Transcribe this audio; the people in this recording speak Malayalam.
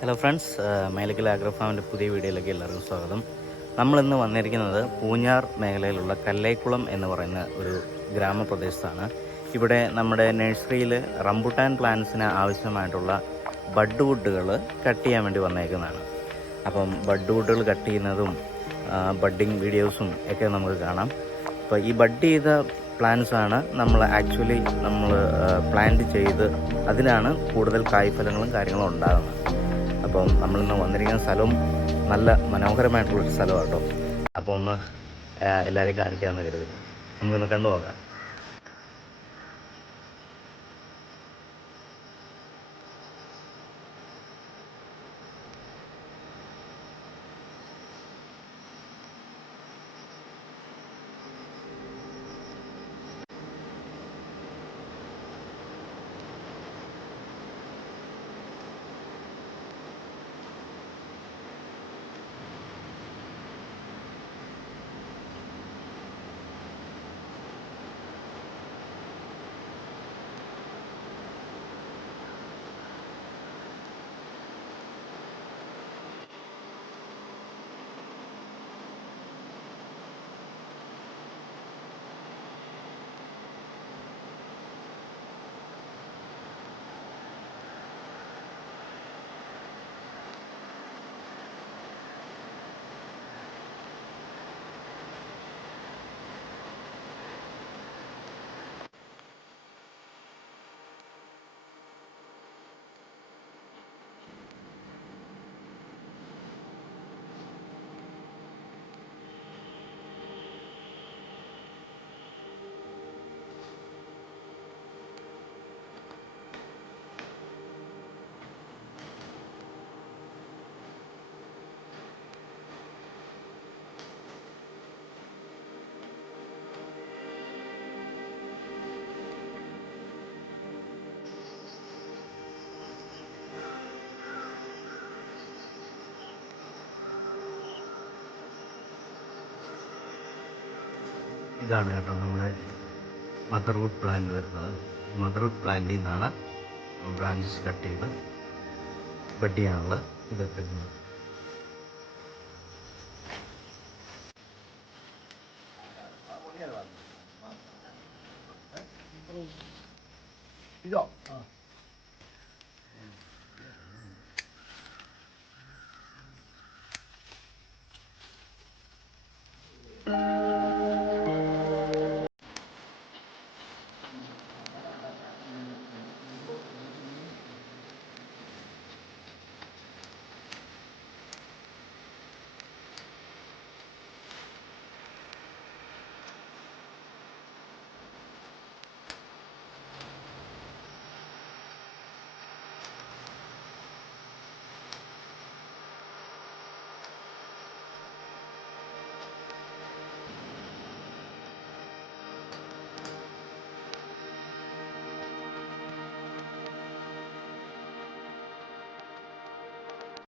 ഹലോ ഫ്രണ്ട്സ്, മേലക്കൽ ആഗ്രോ ഫാമിൻ്റെ പുതിയ വീഡിയോയിലേക്ക് എല്ലാവർക്കും സ്വാഗതം. നമ്മളിന്ന് വന്നിരിക്കുന്നത് പൂഞ്ഞാർ മേഖലയിലുള്ള കല്ലേക്കുളം എന്ന് പറയുന്ന ഒരു ഗ്രാമപ്രദേശത്താണ്. ഇവിടെ നമ്മുടെ നഴ്സറിയിൽ റംബുട്ടാൻ പ്ലാന്റ്സിന് ആവശ്യമായിട്ടുള്ള ബഡ് വുഡുകൾ കട്ട് ചെയ്യാൻ വേണ്ടി വന്നേക്കുന്നതാണ്. അപ്പം ബഡ് വുഡുകൾ കട്ട് ചെയ്യുന്നതും ബഡ്ഡിങ് വീഡിയോസും ഒക്കെ നമുക്ക് കാണാം. അപ്പോൾ ഈ ബഡ് ചെയ്ത പ്ലാന്റ്സാണ് നമ്മൾ പ്ലാന്റ് ചെയ്ത് അതിലാണ് കൂടുതൽ കായ്ഫലങ്ങളും കാര്യങ്ങളും ഉണ്ടാകുന്നത്. അപ്പം നമ്മളിന്ന് വന്നിരിക്കുന്ന സ്ഥലവും നല്ല മനോഹരമായിട്ടുള്ളൊരു സ്ഥലമാണ് കേട്ടോ. അപ്പോൾ ഒന്ന് എല്ലാവരെയും കാണിക്കാമെന്ന് കരുതി നമുക്കൊന്ന് കണ്ടു നോക്കാം. ഇതാണ് കേട്ടോ നമ്മുടെ മദർവുഡ് പ്ലാന്റ് വരുന്നത്. മദർവുഡ് പ്ലാന്റിൽ നിന്നാണ് ബ്രാഞ്ചസ് കട്ട് ചെയ്ത് ബഡ് ചെയ്യാനുള്ള ഇതൊക്കെ.